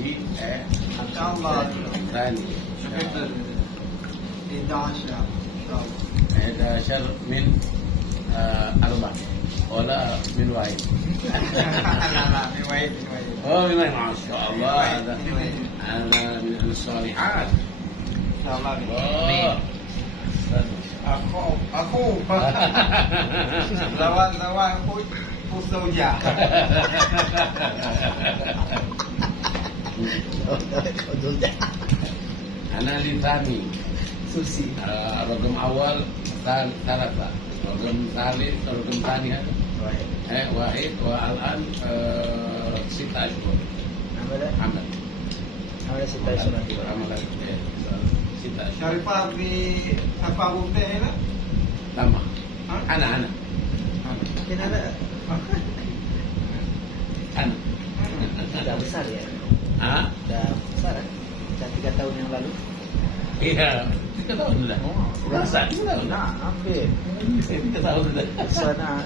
نجي ان شاء الله ثاني شكل 11 ان شاء الله 11 من 4 ولا من واحد لا من وين oh من واحد ما شاء الله هذا من وين هذا من الصالحات ان شاء الله oh aku lawan aku zauja أنا لثاني susi رقم أول ثلاثة رقم ثالث رقم ثاني هذا واحد والآن 6 أشهر عمل عمل 6 أشهر عمل 6 أشهر Syarifah di apa bukti ini? لما أنا Kenapa أنا sudah besar ya? ها Sudah besar kan? Sudah 3 tahun yang lalu. iya 3 tahun sudah Oh, rasa 3 tahun Nah, hampir. 3 tahun sudah Sana